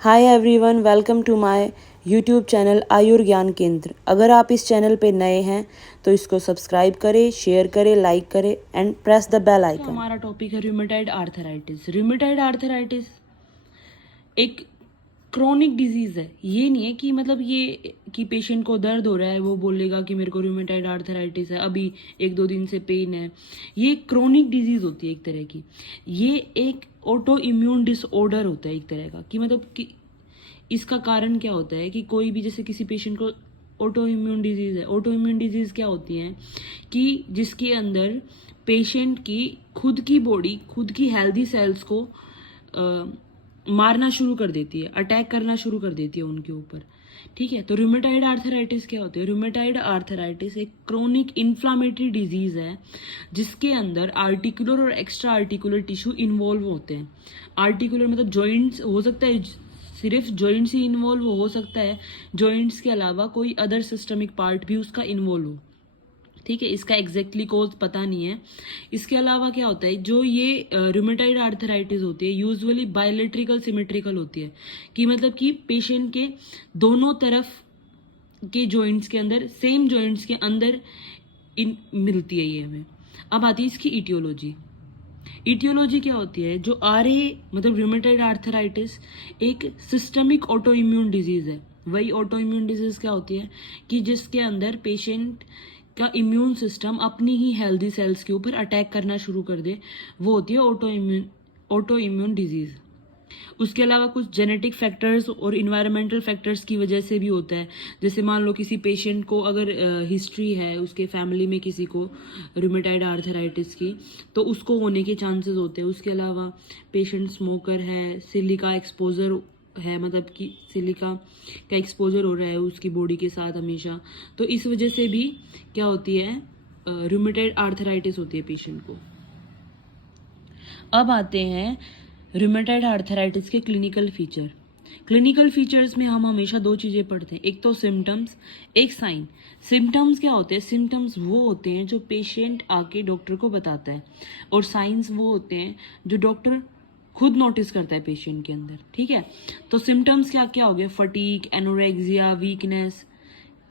Hi everyone, welcome to my YouTube channel Ayur Gyan Kendra. अगर आप इस चैनल पे नए हैं तो इसको सब्सक्राइब करें, शेयर करें, लाइक करें and press the bell icon. हमारा टॉपिक है रूमेटॉइड आर्थराइटिस। रूमेटॉइड आर्थराइटिस एक क्रोनिक डिजीज़ है। ये नहीं है कि मतलब ये कि पेशेंट को दर्द हो रहा है वो बोलेगा कि मेरे को रूमेटॉइड आर्थराइटिस है, अभी 1-2 दिन से पेन है। ये क्रोनिक डिजीज़ होती है एक तरह की। ये एक ऑटो इम्यून डिसऑर्डर होता है एक तरह का, कि मतलब कि इसका कारण क्या होता है कि कोई भी जैसे किसी पेशेंट को ऑटो इम्यून डिजीज़ है। ऑटो इम्यून डिजीज़ क्या होती है कि जिसके अंदर पेशेंट की खुद की बॉडी खुद की हेल्दी सेल्स को मारना शुरू कर देती है, अटैक करना शुरू कर देती है उनके ऊपर। ठीक है, तो रूमेटॉइड आर्थराइटिस क्या होती है? रूमेटॉइड आर्थराइटिस एक क्रोनिक इन्फ्लामेटरी डिजीज है जिसके अंदर आर्टिकुलर और एक्स्ट्रा आर्टिकुलर टिश्यू इन्वॉल्व होते हैं। आर्टिकुलर मतलब जॉइंट्स हो सकता है, सिर्फ जॉइंट्स ही इन्वॉल्व हो सकता है, जॉइंट्स के अलावा कोई अदर सिस्टमिक पार्ट भी उसका इन्वॉल्व हो। ठीक है, इसका एग्जैक्टली कोज पता नहीं है। इसके अलावा क्या होता है, जो ये रूमेटॉइड आर्थराइटिस होती है यूजुअली बायलेट्रिकल सिमेट्रिकल होती है, कि मतलब कि पेशेंट के दोनों तरफ के जॉइंट्स के अंदर, सेम जॉइंट्स के अंदर इन मिलती है ये हमें। अब आती है इसकी इटियोलॉजी। इटियोलॉजी क्या होती है? जो मतलब रूमेटॉइड आर्थराइटिस एक सिस्टमिक ऑटो इम्यून डिजीज है। वही ऑटो इम्यून डिजीज क्या होती है कि जिसके अंदर पेशेंट का इम्यून सिस्टम अपनी ही हेल्दी सेल्स के ऊपर अटैक करना शुरू कर दे, वो होती है ऑटो इम्यून डिजीज। उसके अलावा कुछ जेनेटिक फैक्टर्स और इन्वायरमेंटल फैक्टर्स की वजह से भी होता है। जैसे मान लो किसी पेशेंट को अगर हिस्ट्री है उसके फैमिली में किसी को रूमेटॉइड आर्थराइटिस की, तो उसको होने के चांसेस होते हैं। उसके अलावा पेशेंट स्मोकर है, सिलिका एक्सपोजर है, मतलब कि सिलिका का एक्सपोजर हो रहा है उसकी बॉडी के साथ हमेशा, तो इस वजह से भी क्या होती है, रूमेटॉइड आर्थराइटिस होती है पेशेंट को। अब आते हैं रूमेटॉइड आर्थराइटिस के क्लिनिकल फीचर। क्लिनिकल फीचर्स में हम हमेशा दो चीज़ें पढ़ते हैं, एक तो सिम्टम्स, एक साइन। सिम्टम्स क्या होते हैं? सिम्टम्स वो होते हैं जो पेशेंट आके डॉक्टर को बताता है, और साइंस वो होते हैं जो डॉक्टर खुद नोटिस करता है पेशेंट के अंदर। ठीक है, तो सिम्टम्स क्या क्या हो गए? Fatigue, anorexia, weakness.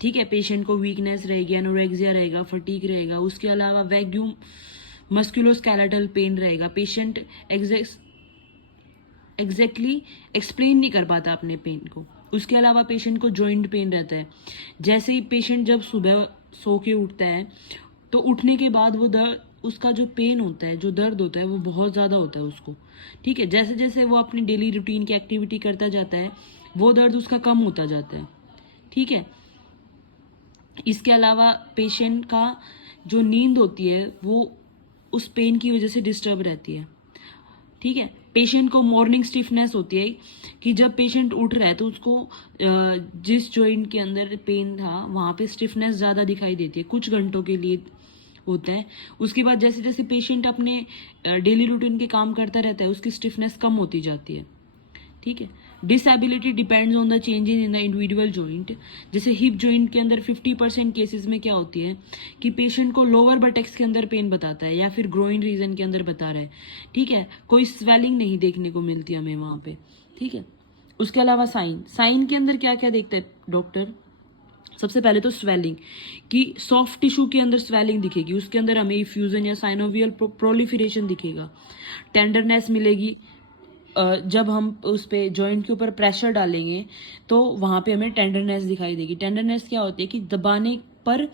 ठीक है, पेशेंट को वीकनेस रहेगी, एनोरेक्सिया रहेगा, फटीग रहेगा। उसके अलावा वैक्यूम मस्कुलोस्केलेटल पेन रहेगा। पेशेंट एग्जैक्टली एक्सप्लेन नहीं कर पाता अपने पेन को। उसके अलावा पेशेंट को जॉइंट पेन रहता है। जैसे ही पेशेंट जब सुबह सो के उठता है तो उठने के बाद वो दर्द, उसका जो पेन होता है, जो दर्द होता है, वो बहुत ज़्यादा होता है उसको। ठीक है, जैसे जैसे वो अपनी डेली रूटीन की एक्टिविटी करता जाता है वो दर्द उसका कम होता जाता है। ठीक है, इसके अलावा पेशेंट का जो नींद होती है वो उस पेन की वजह से डिस्टर्ब रहती है। ठीक है, पेशेंट को मॉर्निंग स्टिफनेस होती है कि जब पेशेंट उठ रहा है तो उसको जिस जॉइंट के अंदर पेन था वहाँ पे स्टिफनेस ज़्यादा दिखाई देती है, कुछ घंटों के लिए होता है। उसके बाद जैसे जैसे पेशेंट अपने डेली रूटीन के काम करता रहता है उसकी स्टिफनेस कम होती जाती है। ठीक है, disability depends on the changes in the individual joint. जैसे हिप जॉइंट के अंदर 50% केसेस में क्या होती है कि पेशेंट को लोअर बटेक्स के अंदर पेन बताता है या फिर ग्रोइन रीजन के अंदर बता रहा है। ठीक है, कोई स्वेलिंग नहीं देखने को मिलती हमें वहाँ पे। ठीक है, उसके अलावा साइन के अंदर क्या क्या देखता है डॉक्टर? सबसे पहले तो स्वेलिंग, कि सॉफ्ट टिश्यू के अंदर स्वेलिंग दिखेगी, उसके अंदर हमें इफ्यूजन या साइनोवियल प्रोलिफरेशन दिखेगा। टेंडरनेस मिलेगी, जब हम उस पे जॉइंट के ऊपर प्रेशर डालेंगे तो वहाँ पे हमें टेंडरनेस दिखाई देगी। टेंडरनेस क्या होती है कि दबाने पर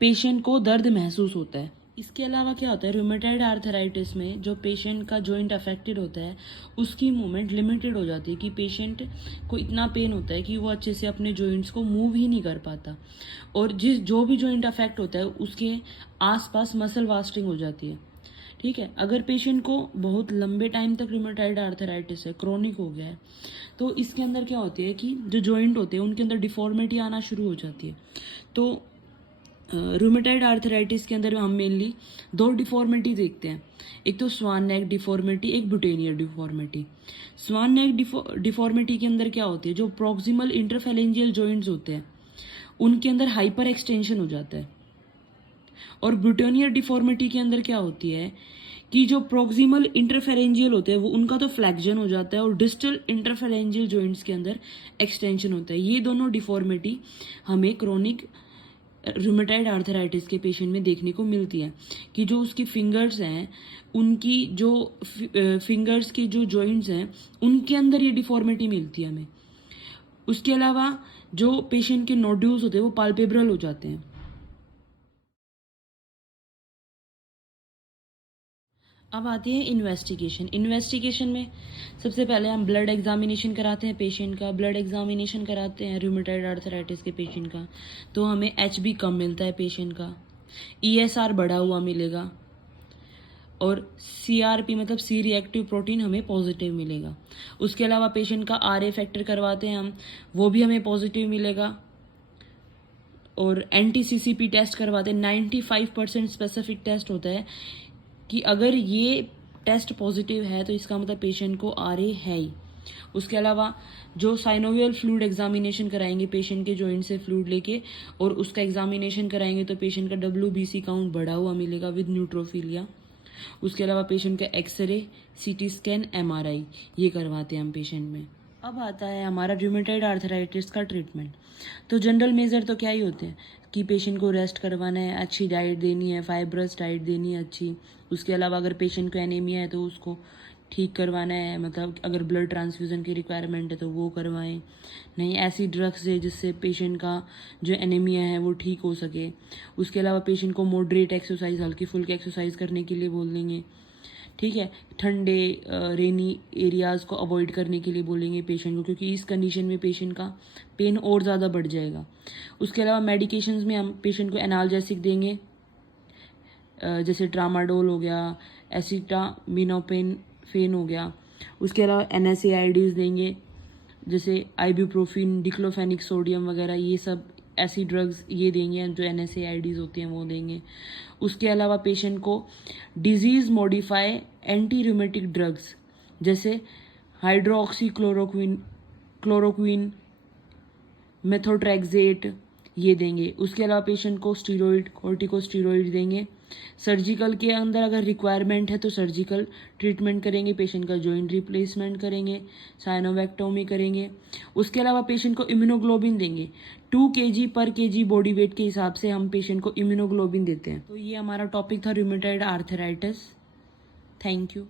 पेशेंट को दर्द महसूस होता है। इसके अलावा क्या होता है, रूमेटॉइड आर्थराइटिस में जो पेशेंट का जॉइंट अफेक्टेड होता है उसकी मूवमेंट लिमिटेड हो जाती है, कि पेशेंट को इतना पेन होता है कि वो अच्छे से अपने जॉइंट्स को मूव ही नहीं कर पाता, और जो भी जॉइंट अफेक्ट होता है उसके आसपास मसल वास्टिंग हो जाती है। ठीक है, अगर पेशेंट को बहुत लंबे टाइम तक रूमेटॉइड आर्थराइटिस है, क्रोनिक हो गया है, तो इसके अंदर क्या होती है कि जो जॉइंट होते हैं उनके अंदर डिफॉर्मिटी आना शुरू हो जाती है। तो रूमेटॉइड आर्थराइटिस के अंदर हम मेनली दो डिफॉर्मिटी देखते हैं, एक तो स्वान नेक डिफॉर्मिटी, एक ब्यूटेनियर डिफॉर्मिटी। स्वान नेक डिफॉर्मिटी के अंदर क्या होती है, जो प्रॉक्सिमल इंटरफेलेंजियल जॉइंट्स होते हैं उनके अंदर हाइपर एक्सटेंशन हो जाता है। और ब्यूटेनियर डिफॉर्मिटी के अंदर क्या होती है कि जो प्रोक्सिमल इंटरफेरेंजियल होते हैं वो उनका तो फ्लैक्जन हो जाता है और डिस्टल इंटरफेरेंजियल जॉइंट्स के अंदर एक्सटेंशन होता है। ये दोनों डिफॉर्मिटी हमें क्रोनिक रूमेटाइड आर्थराइटिस के पेशेंट में देखने को मिलती है कि जो उसकी फिंगर्स हैं, उनकी जो फिंगर्स की जो जॉइंट्स हैं उनके अंदर ये डिफॉर्मिटी मिलती है हमें। उसके अलावा जो पेशेंट के नोड्यूल्स होते हैं वो पाल्पेब्रल हो जाते हैं। अब आती है इन्वेस्टिगेशन में सबसे पहले हम ब्लड एग्जामिनेशन कराते हैं पेशेंट का। ब्लड एग्जामिनेशन कराते हैं रूमेटाइड आर्थराइटिस के पेशेंट का, तो हमें HB कम मिलता है पेशेंट का, ESR बढ़ा हुआ मिलेगा और CRP मतलब सी रिएक्टिव प्रोटीन हमें पॉजिटिव मिलेगा। उसके अलावा पेशेंट का RA फैक्टर करवाते हैं हम, वो भी हमें पॉजिटिव मिलेगा। और NT-CCP टेस्ट करवाते हैं। 95% स्पेसिफिक टेस्ट होता है कि अगर ये टेस्ट पॉजिटिव है तो इसका मतलब पेशेंट को RA है ही। उसके अलावा जो साइनोवियल फ्लूइड एग्जामिनेशन कराएंगे पेशेंट के जॉइंट से फ्लूइड लेके और उसका एग्जामिनेशन कराएंगे तो पेशेंट का WBC काउंट बढ़ा हुआ मिलेगा विद न्यूट्रोफिलिया। उसके अलावा पेशेंट का एक्सरे, CT स्कैन, MRI ये करवाते हैं हम पेशेंट में। अब आता है हमारा रूमेटाइड आर्थराइटिस का ट्रीटमेंट। तो जनरल मेजर तो क्या ही होते हैं कि पेशेंट को रेस्ट करवाना है, अच्छी डाइट देनी है, फाइब्रस डाइट देनी है अच्छी। उसके अलावा अगर पेशेंट को एनीमिया है तो उसको ठीक करवाना है, मतलब अगर ब्लड ट्रांसफ्यूज़न की रिक्वायरमेंट है तो वो करवाएं। नहीं ऐसी ड्रग्स है जिससे पेशेंट का जो एनीमिया है वो ठीक हो सके। उसके अलावा पेशेंट को मॉडरेट एक्सरसाइज, हल्की फुल्की एक्सरसाइज करने के लिए बोल देंगे, ठीक है। ठंडे रेनी एरियाज़ को अवॉइड करने के लिए बोलेंगे पेशेंट को, क्योंकि इस कंडीशन में पेशेंट का पेन और ज़्यादा बढ़ जाएगा। उसके अलावा मेडिकेशंस में हम पेशेंट को एनाल्जेसिक देंगे, जैसे ट्रामाडोल हो गया, एसिटामिनोफेन हो गया। उसके अलावा NSAIDs देंगे जैसे आइबुप्रोफिन, डिक्लोफेनिक सोडियम वगैरह, ये सब ऐसी ड्रग्स ये देंगे जो NSAIDs होती हैं वो देंगे। उसके अलावा पेशेंट को disease modify anti rheumatic drugs जैसे हाइड्रोक्सी क्लोरोक्विन, मेथोट्रेक्सेट ये देंगे। उसके अलावा पेशेंट को स्टीरॉइड, कॉर्टिकोस्टीरॉइड देंगे। सर्जिकल के अंदर अगर रिक्वायरमेंट है तो सर्जिकल ट्रीटमेंट करेंगे, पेशेंट का जॉइंट रिप्लेसमेंट करेंगे, साइनोवेक्टोमी करेंगे। उसके अलावा पेशेंट को इम्यूनोग्लोबिन देंगे। 2 kg/kg बॉडी वेट के हिसाब से हम पेशेंट को इम्यूनोग्लोबिन देते हैं। तो ये हमारा टॉपिक था रूमेटाइड आर्थराइटिस। Thank you.